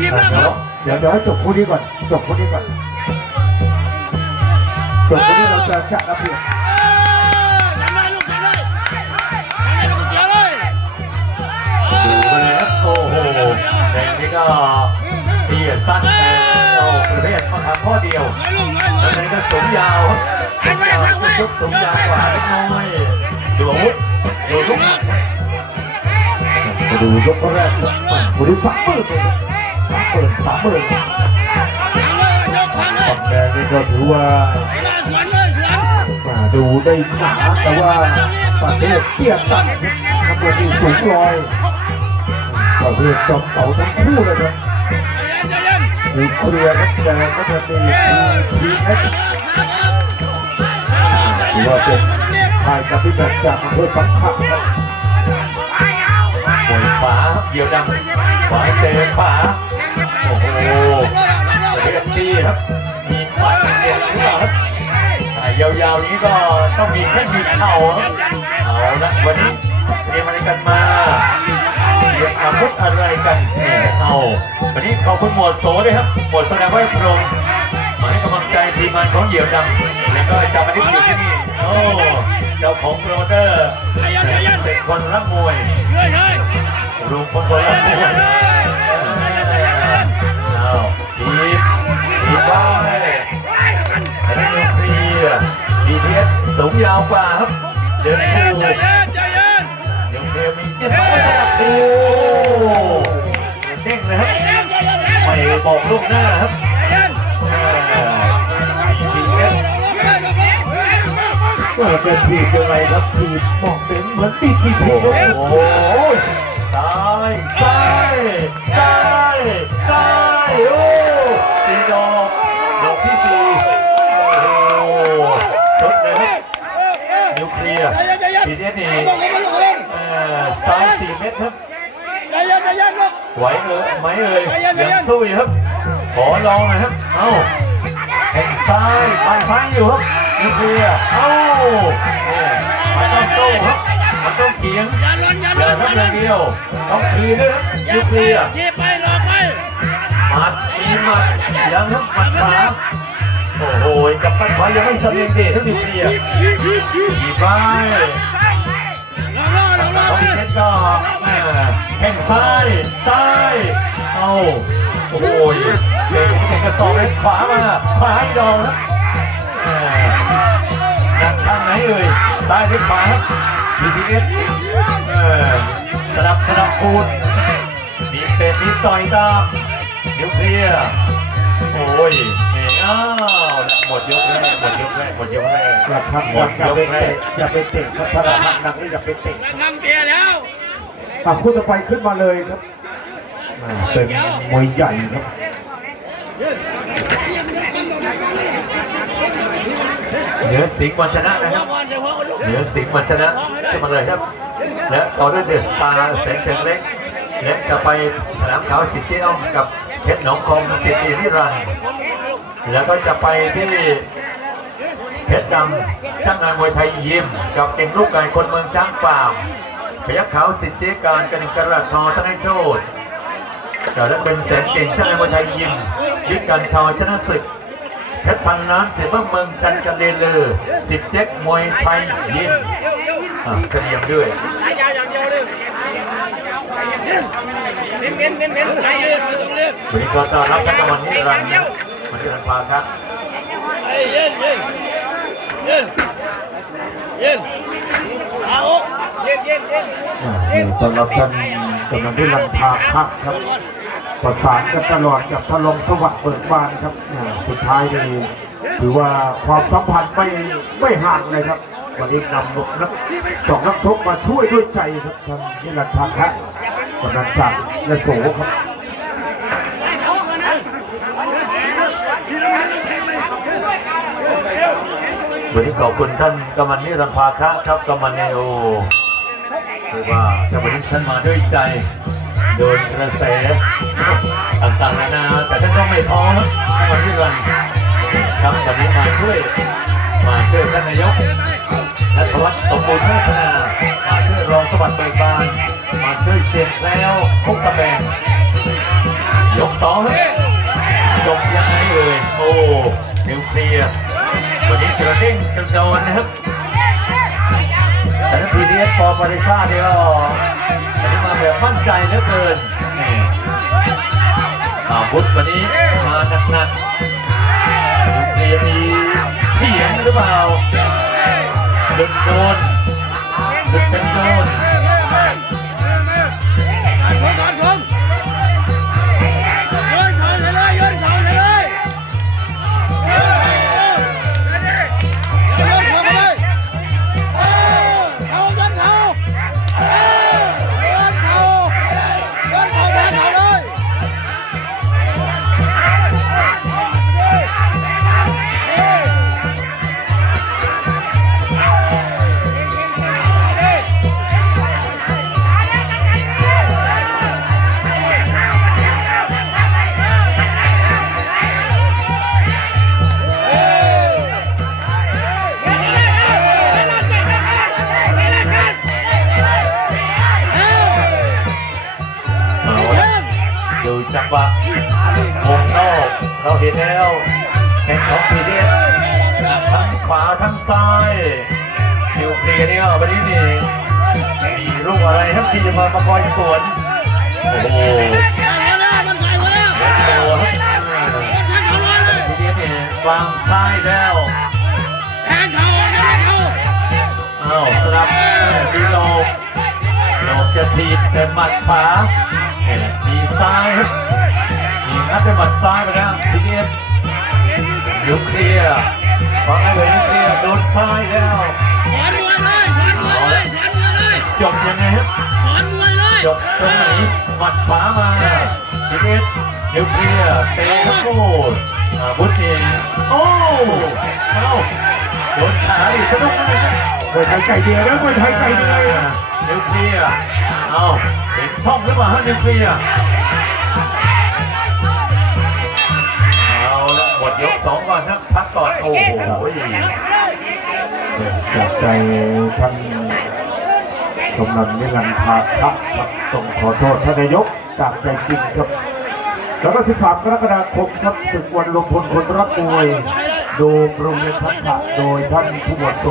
ทีมแล้วคเดี๋รัยวบเดี๋ยวเดี๋ยวให้จบคู่นี้ก่อนจบคู่นี้ก่อนจบคู่นี้เราจะจัดระเบียบทำได้ลูกทำได้ทำได้ลูกเดียวเลยดูไปเลยครับโอ้โหแดงนี่ก็ตีสั้นแต่โอ้ประเภทมาทำข้อเดียวน้อยลูกน้อยน้แล้อวยนี้ก็สูงยาวสูงยาวชุดสูงยาวกว่าเล็กน้อยดูอาวุธดูลูกหนักมาดูยกแรกครับวันนี้สามหมื่น เลยครับสามหมื่นสามหนทางเลยยกทางเลยฝั่งแดงนี่ก็ถือว่ามาสวนเลยสวนมาดูได้หนาแต่ว่าประเภทเตี้ยตันครับน้ำเงินนี่สูงลอยประเภทจอมเต่าทั้งคู่เลยครับใจเย็นมีเคลียร์ครับแดงก็จะมีทีเอ็กถือว่าเป็นทายกับพิการจากอำเภอสังขะครับมวยขวาเหยียวดำขวาเจอขวา อ้โหประเภทที่ครับ มีขวาเด็ดหรือเปล่าครับอ่ายาวๆนี้ก็ต้องมีแค่มีเข่าครับเอาละวันนี้เตรียมอะไรกันมาเตรียมอาวุธอะไรกันนี่เอาวันนี้ขอบคุณหมวดโสด้วยครับ หมวดแสดงไว้พรหมมาให้กำลังใจทีมงานของเหยียวดำแล้วก็จามานิดอยู่ที่นี่โอ้เจ้าของโปรโมเตอร์เป็นคนรักมวยเฮ้ยเฮ้ยรูปคนคนละค นเอาทีมทีมว่าเลยอันนี้นิวเคลียร์ดีเทสสูงยาวกว่าครับเดินใจคู่เย็นใจเย็นนิวเคลียร์มีเจ็บมาสนับโอ้เด้งเลยครับไม่บอกลูกหน้าครับดีเทสก็จะถีบยังไงครับถีบมองเป็นเหมือนปีทีพีโอ้ครับโห ไหวเออไหมเอ่ยยังสู้อยู่ครับ ขอลองหน่อยครับ เอ้าแข่งซ้ายปันซ้ายอยู่ครับนิวเคลียร์เอ้าเนี่ยมันต้องโต้ครับมันต้องเถียงอย่าล้นอย่าอย่าล้นทำอย่างเดียวต้องคืนด้วยครับนิวเคลียร์จีไปรอไปหมัดมีหมัดยังครับหมัดขวาโอ้โหกับปันขวายังไม่สำเร็จเดชทั้งนิวเคลียร์ดีไป เรารอเรารอต้องเช็ดก็แม่แข้งซ้าย ซ้าย เอาโอ้โหเด็กเด็กกระสอบเลยขวามาขวาให้ดองครับแม่หนักทางไหนเอ่ยซ้ายหรือขวาครับ BTS เออสนับสนับคูณมีเตะมีต่อยตามนิวเคลียร์โอ้ยนี่อ้า หมดยกแรกหมดยกแรกหมดยกแรกกระทับหมนัดกอย่ายกไปแรเตะกอย่าไปเตะครับถ้าระทับนักนี่อย่าไปเตะนั่งเตียแล้วอะคู่ต่อไปขึ้นมาเลยครับอ่าเป็นมวยใหญ่ครับเหนือสิงห์วันชนะนะครับวันเดี๋ยวพ่อลูกเหนือสิงห์วันชนะขึ้นมาเลยครับ และต่อด้วยเดสตาร์แสงเชิงเล็กและจะไปสนามขาวสิทธิ์เจ้ากับเพชรหนองคองสิทธิ์นิรันดร์ แล้วก็จะไปที่เพชรดำช่างงานมวยไทยยิมกับเก่งลูกไก่คนเมืองช้างป่ามพยัคฆ์ขาวสิทธิ์เจการกันกระดาษทอธนายโชตแต่และเป็นแสนเก่งช่างงานมวยไทยยิมยึดการชาวชนะศึกเพชรพันล้านเสียเมืองเมืองจันทร์กันเลนเลยสิบเจ๊กมวยไทยยิมอะกระเทียมด้วยสายยาวอย่างเดียวเลยเน้นเน้นเน้นเน้นใจเย็นไม่ต้องเล่นวันนี้ก็ต้อนรับท่านกำมันนิรันดร์ นะมันจะพาครับเย็นเย็นเย็นเย็นเอาเย็นเย็นเย็นอ่านี่ต้อนรับท่านกำลังที่ลำพาพักครับ ประสานกันตลอดกับพลงสวัสดิ์เบิกบานครับสุดท้ายนี่ถือว่าความสัมพันธ์ไม่ไม่ห่างเลยครับวันนี้นำนกนักสองนักชกมาช่วยด้วยใจครับท่างนิรันดร์ภาคะกำลังจากยโสครับ วันนี้ขอบคุณท่านกำมันนิรันดร์ภาคะครับกำมันเนโอเรียกว่าวันนี้ท่านมาด้วยใจ โดนกระแสต่างๆนานาแต่ท่านก็ไม่ท้อครับกำมันนิรันครับวันนี้มาช่วยมาช่วยท่านนายกนัทวัฒน์สมบูรณ์พัฒนามาช่วยรองสวัสดิ์เบิกบานมาช่วยเสียงแล้วคุกตะแบงยกสองครับจบยังไงเอ่ยโอ้นิวเคลียร์ วันนี้กระเด้งกระโดนนะครับแต่ถ้าพีดีเอสปอปริซ่าเนี่ยก็วันนี้มาแบบมั่นใจเหลือเกินนี่อาวุธวันนี้มาหนักๆเคลียร์มีเถียงหรือเปล่าโดนโดนโดนโดน จังหวะวงนอกเราเห็นแล้วแข่งของพีเดียทั้งขวาทั้งซ้ายนิวเคลียร์เนี่ยวันนี้นี่มีลูกอะไรครับที่จะมามาคอยสวนโอ้โหโอ้โหครับพีเดียเนี่ยวางซ้าอ้าวสลับดีโลโลจะทีบแต่หมัดขวาเนี่ยมี ซ้ายครับมีงัดด้วยหมัดซ้ายไปแล้วพีเดียนิวเคลียร์ฟังเลยนิวเคลียร์โดนซ้ายแล้วจบยังไงครับจบตรงไหนหมัดขวามาทีนี้นิวเคลียร์เตะโอ้อาวุธเองโอ้เอ้าโดนขาดิสะดุ้งเลยครับมวยไทยไก่เดียวนะมวยไทยไก่เดียวนิ วเคลียร์เอ้าเห็นช่องหรือเปล่าฮะนิวเคลียร์เอาละหมดยกสองก่อนครับพักก่อนโอ้โหจากใจท่านกำนันนิรันดร์ภาครับครับต้องขอโทษท่านนายกจากใจจริงครับ แล้วก็13กรกฎาคมครับศึกวันลงพลคนรักมวย โดมโรงเรียนสังขะโดยท่านผู้หมวดโส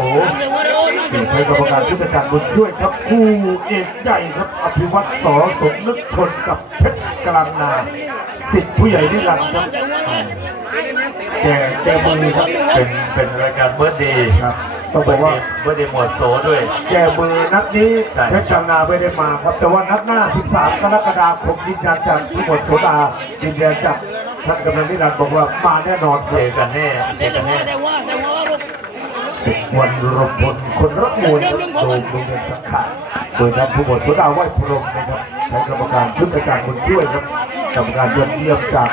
ที่ใช้กรรมการผู้จัดการบุญช่วยครับคู่เอกใหญ่ครับอภิวัตสอสมนึกชนกับเพชรกลางนาสิทธิผู้ใหญ่นิรันดร์ครับแก่แก่มือครับเป็นเป็นรายการเบิร์ดเดย์ครับต้องบอกว่าเบิร์ดเดย์หมวดโสด้วยแก้มือนัดนี้เพชรจังนาไม่ได้มาครับแต่ว่านัดหน้า 13 กรกฎาคมยืนยันจากผู้หมวดโสดายืนยันจากท่านกำนันนิรันดร์บอกว่ามาแน่นอนเจอกันแน่เจอกันแน่ ศึกวันรบพลคนรักมวยโดยโรงเรียนสังขารโดยท่านผู้หมวดโสดาไหวพรมนะครับใช้กรรมการชุดประการคนช่วยครับกรรมการยอดเยี่ยมจาก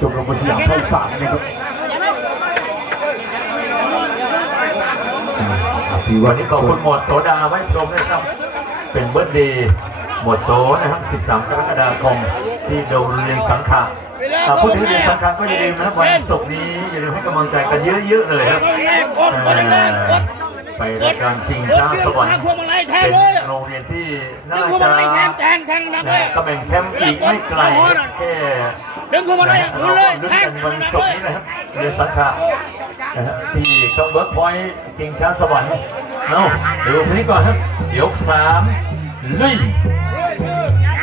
ชมรมสยามไพศาลนะครับอ่าพี่วันนนี้นี้ขอบคุณหมดโสดาไว้พรหมด้วยครับ เป็นเบิร์ดเดย์หมดโสนะครับ 13 กรกฎาคมที่โรงเรียนสังขะ อ่าพูดถึงเรียนสังขะก็อย่าลืมนะครับวันศุกร์นี้อย่าลืมให้กำลังใจกันเยอะๆเลยครับอ่าไปรายการชิงช้าสวรรค์เป็นโรงเรียนที่น่าจะนะตำแหน่งแชมป์อีกไม่ไกลครับแค่เอาให้ชกต่อครับยั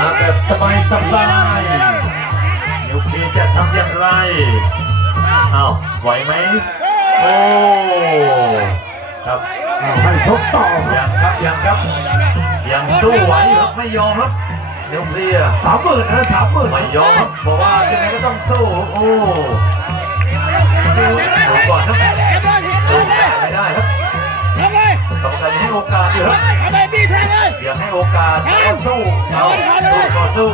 มาแบบสบายสบายนิวเคลียร์จะทำอย่างไรอ้าวไหวไหมโอ้ครับให้ชบต่อยังครับยังครับยังสู้ไหวครับไม่ยอมครับนิวเคลียร์สามหมื่นนะสามหมื่นไม่ยอมครับบอกว่ายังไงก็ต้องสู้โอ้ดูก่อนครับดู กรรมการยังให้โอกาสอยู่ครับอย่าให้โอกาสเอาสู้เอาสู้ต่อสู้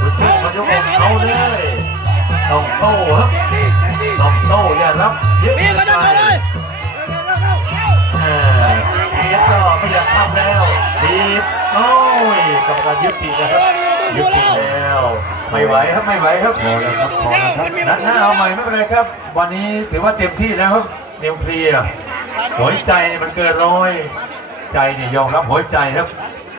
ดูซึ่งมันยกอกเอาเลยต้องโต้ครับต้องโต้อย่ารับยึดมีก็ได้เลยเออทีมก็ไม่อยากทำแล้วทีมโอ้ยกรรมการยึดตินะครับยึดติแล้วไม่ไหวครับไม่ไหวครับพอแล้วครับพอแล้วครับนัดหน้าเอาใหม่ไม่เป็นไรครับ วันนี้ถือว่าเต็มที่แล้วครับนิวเคลียร์ หัวใจมันเกินร้อย ใจเนี่ยยอมรับหัวใจครับ